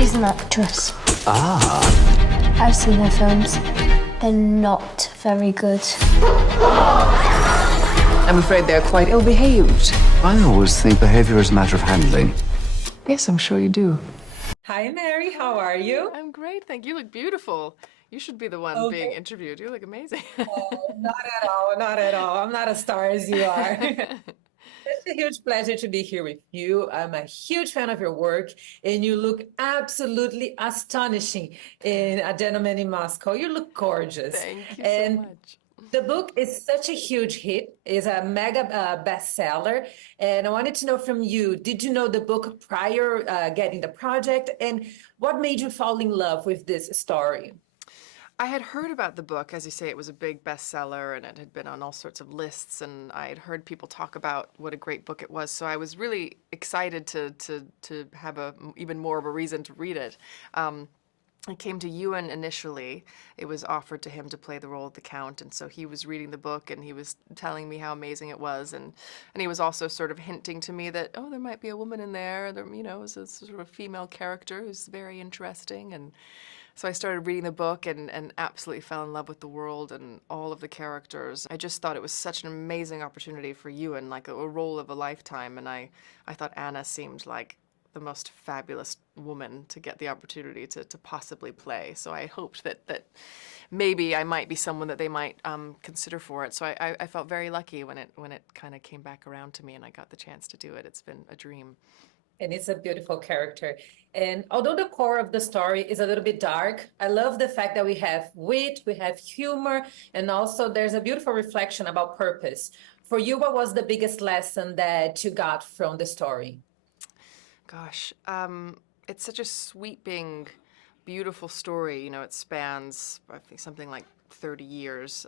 She's an actress. Ah. I've seen her films. They're not very good. I'm afraid they're quite ill-behaved. I always think behavior is a matter of handling. Yes, I'm sure you do. Hi, Mary. How are you? I'm great, thank you. You look beautiful. You should be the one being interviewed. You look amazing. Not at all. Not at all. I'm not a star as you are. It's a huge pleasure to be here with you. I'm a huge fan of your work, and you look absolutely astonishing in A Gentleman in Moscow. You look gorgeous. Thank you And so much. the book is such a huge hit. It's a mega bestseller. And I wanted to know from you, did you know the book prior getting the project? And what made you fall in love with this story? I had heard about the book. As you say, it was a big bestseller and it had been on all sorts of lists, and I had heard people talk about what a great book it was. So I was really excited to have even more of a reason to read it. I came to Ewan initially. It was offered to him to play the role of the Count, and so he was reading the book and he was telling me how amazing it was, and he was also sort of hinting to me that, oh, there might be a woman in there, is a sort of a female character who's very interesting. And so I started reading the book and absolutely fell in love with the world and all of the characters. I just thought it was such an amazing opportunity for Ewan, like a role of a lifetime, and I thought Anna seemed like the most fabulous woman to get the opportunity to possibly play. So I hoped that maybe I might be someone that they might consider for it. So I felt very lucky when it kind of came back around to me and I got the chance to do it. It's been a dream. And it's a beautiful character. And although the core of the story is a little bit dark, I love the fact that we have wit, we have humor, and also there's a beautiful reflection about purpose. For you, what was the biggest lesson that you got from the story? Gosh, it's such a sweeping, beautiful story. It spans, I think, something like 30 years,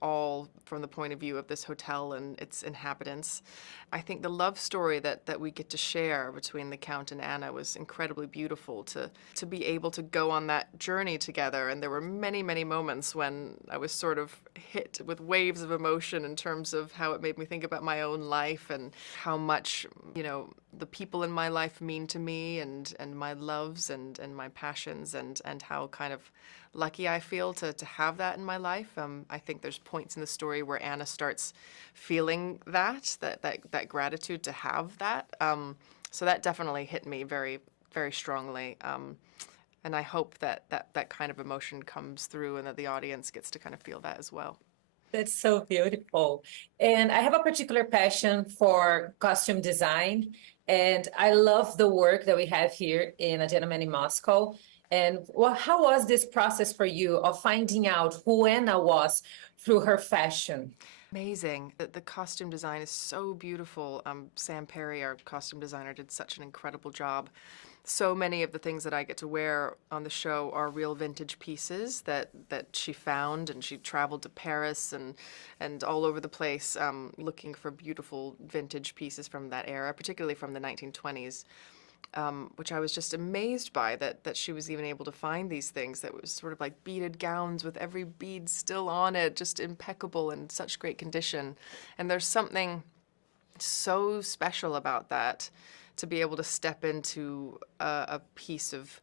all from the point of view of this hotel and its inhabitants. I think the love story that we get to share between the Count and Anna was incredibly beautiful to be able to go on that journey together. And there were many, many moments when I was sort of hit with waves of emotion in terms of how it made me think about my own life and how much, the people in my life mean to me and my loves and my passions and how kind of lucky I feel to have that in my life. I think there's points in the story where Anna starts feeling that gratitude to have that. So that definitely hit me very, very strongly. And I hope that kind of emotion comes through and that the audience gets to kind of feel that as well. That's so beautiful. And I have a particular passion for costume design. And I love the work that we have here in A Gentleman in Moscow. And how was this process for you of finding out who Anna was through her fashion? Amazing. The costume design is so beautiful. Sam Perry, our costume designer, did such an incredible job. So many of the things that I get to wear on the show are real vintage pieces that she found, and she traveled to Paris and all over the place looking for beautiful vintage pieces from that era, particularly from the 1920s. Which I was just amazed by, that she was even able to find these things that was sort of like beaded gowns with every bead still on it, just impeccable and such great condition. And there's something so special about that, to be able to step into a piece of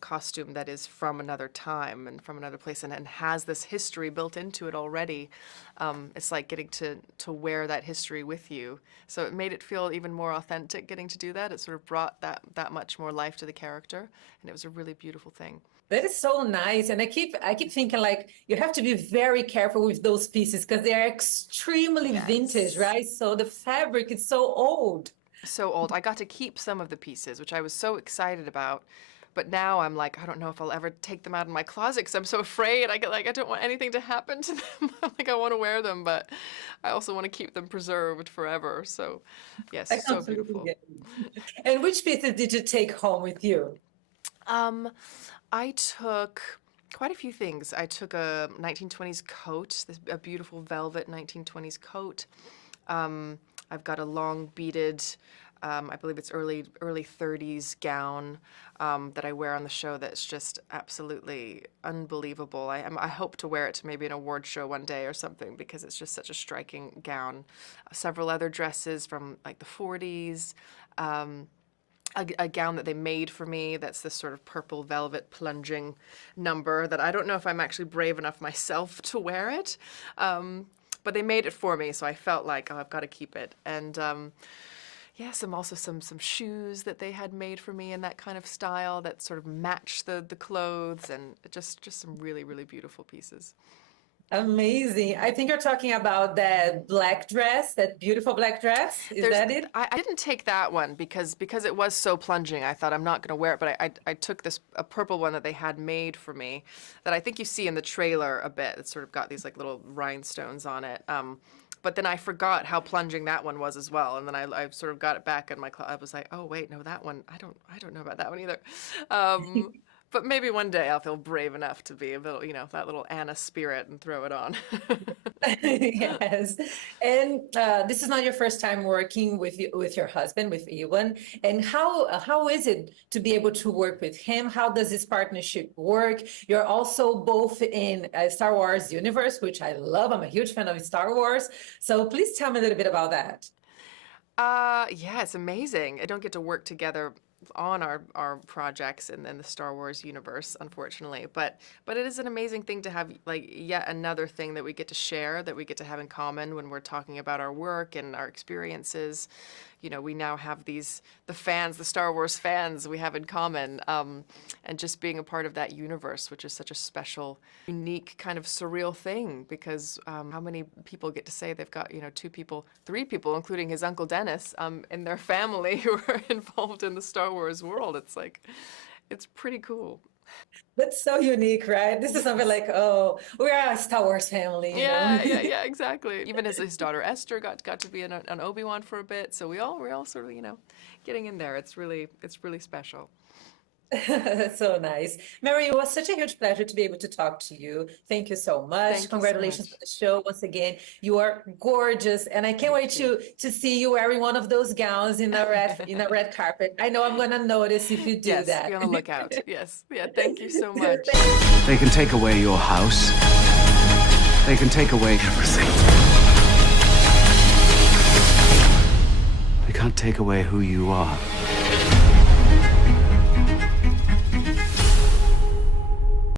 costume that is from another time and from another place and has this history built into it already. It's like getting to wear that history with you. So it made it feel even more authentic getting to do that. It sort of brought that much more life to the character, and it was a really beautiful thing. That is so nice. And I keep thinking, like, you have to be very careful with those pieces because they are extremely vintage, right? So the fabric is so old. So old. I got to keep some of the pieces, which I was so excited about. But now I'm like, I don't know if I'll ever take them out of my closet because I'm so afraid. I don't want anything to happen to them. I want to wear them, but I also want to keep them preserved forever. So, yes, so beautiful. And which pieces did you take home with you? I took quite a few things. I took a 1920s coat, a beautiful velvet 1920s coat. I've got a long beaded, I believe it's early 30s gown that I wear on the show that's just absolutely unbelievable. I hope to wear it to maybe an award show one day or something because it's just such a striking gown. Several other dresses from like the 40s. a gown that they made for me that's this sort of purple velvet plunging number that I don't know if I'm actually brave enough myself to wear it. But they made it for me, so I felt like, oh, I've got to keep it. And yeah, some shoes that they had made for me in that kind of style that sort of match the clothes, and just some really, really beautiful pieces. Amazing. I think you're talking about that black dress, that beautiful black dress. Is that it? I didn't take that one because it was so plunging. I thought I'm not going to wear it, but I took a purple one that they had made for me that I think you see in the trailer a bit. It's sort of got these like little rhinestones on it. But then I forgot how plunging that one was as well, and then I sort of got it back in my closet. I was like, oh wait, no, that one I don't know about that one either. But maybe one day I'll feel brave enough to be a little, that little Anna spirit and throw it on. Yes. And this is not your first time working with your husband, with Ewan. And how is it to be able to work with him? How does this partnership work? You're also both in Star Wars universe, which I love. I'm a huge fan of Star Wars. So please tell me a little bit about that. Yeah, it's amazing. I don't get to work together on our projects in the Star Wars universe, unfortunately, but it is an amazing thing to have, like, yet another thing that we get to share, that we get to have in common when we're talking about our work and our experiences. We now have the Star Wars fans we have in common, and just being a part of that universe, which is such a special, unique, kind of surreal thing, because how many people get to say they've got, 3 people, including his Uncle Dennis, in their family who are involved in the Star Wars world. It's like, it's pretty cool. That's so unique, right? This is something like, oh, we are a Star Wars family. Yeah, exactly. Even his daughter Esther got to be an Obi-Wan for a bit, so we're all sort of, getting in there. It's really special. That's so nice. Mary, it was such a huge pleasure to be able to talk to you. Thank you so much. Thank you Congratulations so for the show once again. You are gorgeous, and I can't wait to see you wearing one of those gowns in a red carpet. I know I'm going to notice if you do Yes, that. be on the lookout. Yes. Yeah, thank you so much. They can take away your house. They can take away everything. They can't take away who you are.